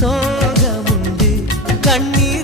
சோகமுண்டு கண்ணீர்